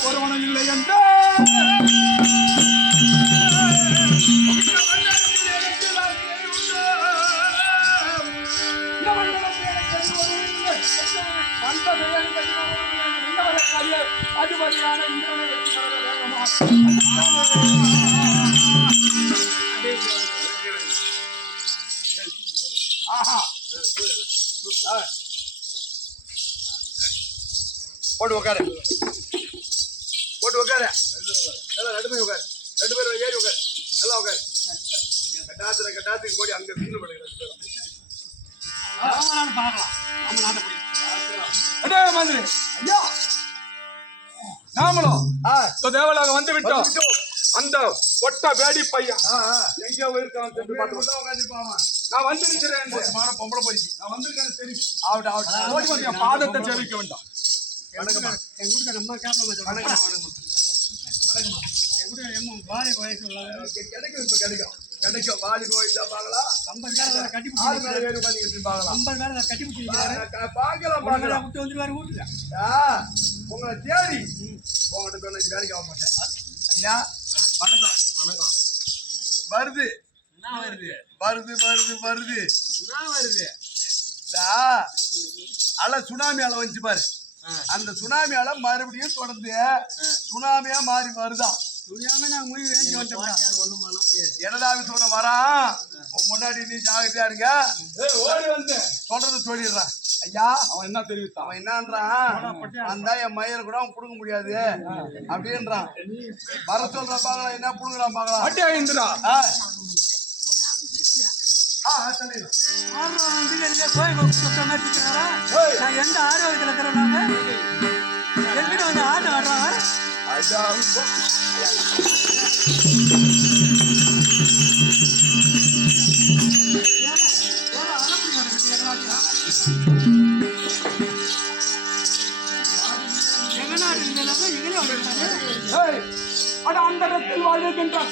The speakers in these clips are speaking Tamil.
ஒருவனும் இல்லை என்ற அதிபதியான போட்டு உட்காரு போட்டு உட்காரு எல்லாம் ரெண்டு பேரும் உட்காரு ரெண்டு பேரும் ஏறி உட்காரு நல்லா உட்காரு கட்டாத்துக்கு போடி அங்க மீன் பண்ணுங்க ரெண்டு பேரும் மாதிரி ஐயா நாமளும் தேவலாக வந்து விட்டோம் அந்த ஒட்ட வேடி பையன் எங்கேயோ இருக்கான் நான் வந்திருக்கிறேன் பொம்பளை பறிக்கு நான் வந்திருக்கேன் தெரியும் அவட்ட பாதத்தை சேவிக்க வேண்டாம் கிடைக்கும் வாலி கோயில்ல பார்க்கலாம் 50 கட்டி பார்க்கலாம் விட்டு வந்துருவாரு வீட்டுல உங்களை தேடி உங்கள்கிட்ட சொன்ன வேலைக்கு ஆக மாட்டேன் ஐயா வணக்கம் வணக்கம் வருது வருது வருது வருது வருது அலை சுனாமி அலை வந்துச்சு பாரு அந்த சுனாமி அலை மறுபடியும் தொடர்ந்து சுனாமியா மாறி வருதான் என்னடாவி சொல்ற வரான் முன்னாடி நீ ஜாகிரதையா இருங்க சொல்றத சொல்லிடுறான் ஐயா அவன் என்ன தெரிவித்தான் அவன் என்னன்றான் அந்த என் மயில கூட அவன் புடுங்க முடியாது அப்படின்றான் வர சொல்றான் பாக்கலாம் என்ன புடுங்குறான் பாக்கலாம் எந்த ஆரோக்கியத்துல இருக்கிறாங்க வந்து ஆட்டம் ஆடுறாங்க அந்த இடத்தில் வாழ்கின்றான்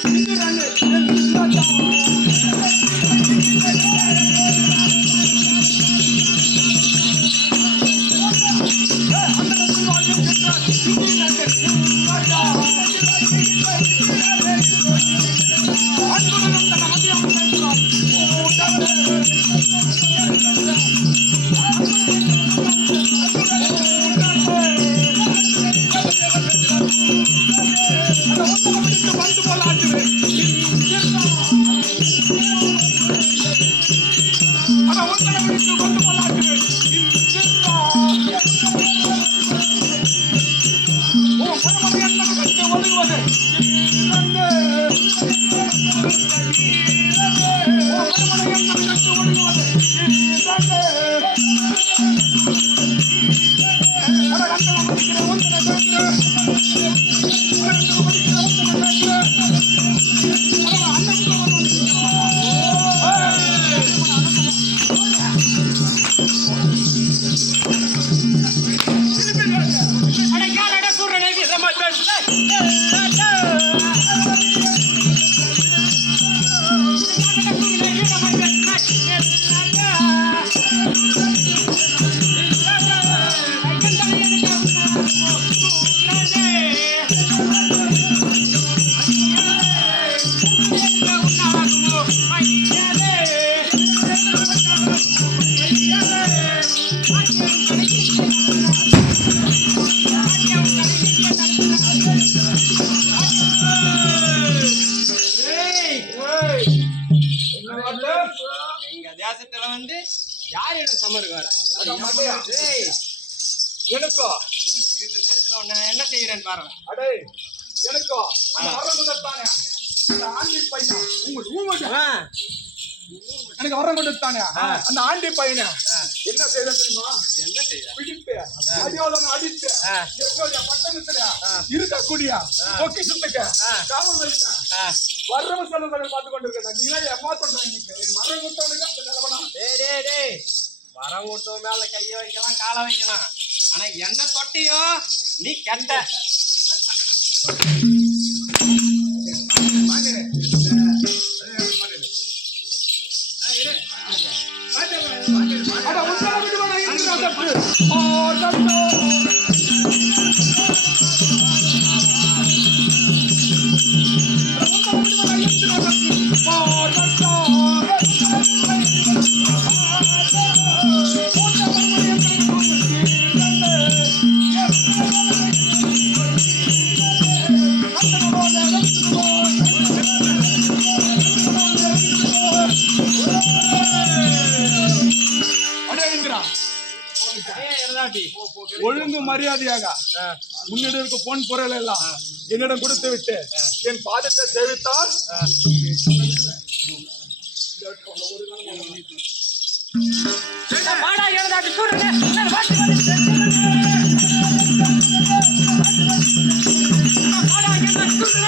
நேரத்துல வந்து யாரிடம் சமருக்கு வர எனக்கோ இந்த நேரத்துல உன்னை என்ன செய்யறேன்னு பாருங்க. அடே எனக்கோ அந்த வரம் கொடுத்தானே அந்த ஆண்டி பையன் எனக்கு வரம் கொடுத்தானே அந்த ஆண்டி பையனை என்ன செய்த தெரியுமா? என்ன செய்ய பிடித்து அடியோலம் அடித்து என்னுடைய பட்டணத்துல இருக்கக்கூடிய பொக்கிஷத்துக்கு காவல் வைத்தேன். வர்றவ செல்வங்களை பார்த்து கொண்டிருக்கேன். நீங்களே எம்மா சொல்றேன். எனக்கு வரம் கொடுத்தவனுக்கு அந்த நிலவனா டேய் வரம் கொடுத்தவன் மேல கைய வைக்கலாம் காலை வைக்கலாம். ஆனா என்ன தொட்டியோ நீ கெட்ட ஒழுங்கு மரியாதையாக உன்னிடம் இருக்க பொன் பொருள் எல்லாம் என்னிடம் கொடுத்து விட்டு என் பாதத்தை சேவித்தால் மாடா எழுதாட்டு சூரனே மாடா எழுதாட்டு